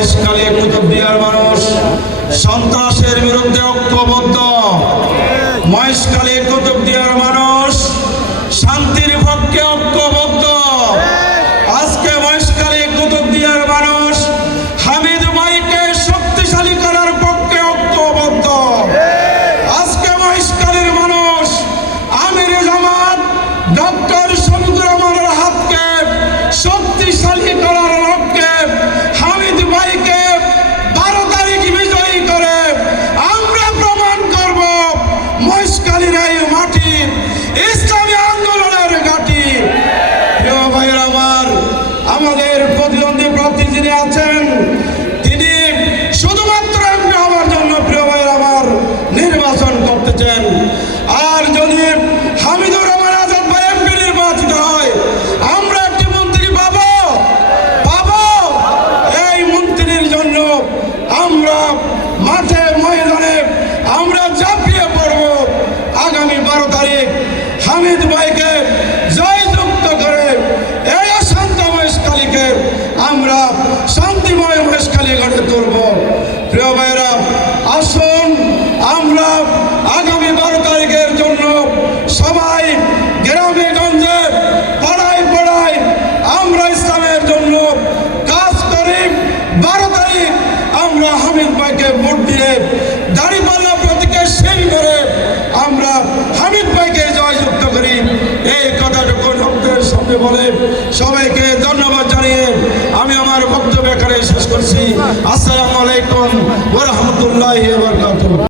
মহেশখালী কুতুবদিয়ার মানুষ সন্ত্রাসের বিরুদ্ধে ঐক্যবদ্ধ। মহেশখালী কুতুবদিয়ার মানুষ শান্তির পক্ষে ঐক্যবদ্ধ। আজকে মহেশখালী কুতুবদিয়ার মানুষ হামিদ ভাইকে শক্তিশালী করার পক্ষে ঐক্যবদ্ধ। আজকে মহেশখালীর মানুষ আমির জামাত ডক্টর শফিকুর রহমানের হাতকে শক্তিশালী করার লক্ষ্যে হামিদ ভাইকে 12 তারিখ বিজয়ী করে আমরা প্রমাণ করব মহেশখালীর এই মাটি ইসলামী আন্দোলনের ঘাঁটি। প্রিয় ভাইয়েরা আমার, আমাদের প্রতিদ্বন্দ্বী প্রার্থী যিনি আছেন তিনি শুধুমাত্র এমপি হওয়ার জন্য প্রিয় ভাইয়েরা আমার নির্বাচন করতেছেন। আর যদি হামিদুর রহমান আজাদ ভাই এমপি নির্বাচিত হয় আমরা একটি মন্ত্রী পাবো। এই মন্ত্রীর জন্য আমরা মাঠে ময়দানে আমরা ঝাঁপিয়ে পড়ব। আগামী 12 তারিখ হামিদ ভাইকে জয়যুক্ত করে এই অশান্ত মহেশখালীকে আমরা শান্তিময় মহেশখালী গড়ে তুলব। প্রিয় ভাইয়েরা, আসুন আমরা আগামী 12 তারিখের জন্য সবাই গ্রামে গঞ্জে পাড়ায় পাড়ায় আমরা ইসলামের জন্য কাজ করি। 12 তারিখ আমরা হামিদ ভাইকে ভোট দিয়ে দাঁড়িপাল্লা প্রতীকে সেই করে আমরা হামিদ ভাইকে জয়যুক্ত করি। এই কথাটুকু ভক্তের সামনে বলে সবাইকে ধন্যবাদ জানিয়ে আমি আমার বক্তব্য এখানে শেষ করছি। আসসালামু আলাইকুম ওয়া রাহমাতুল্লাহি ওয়া বারাকাতুহু।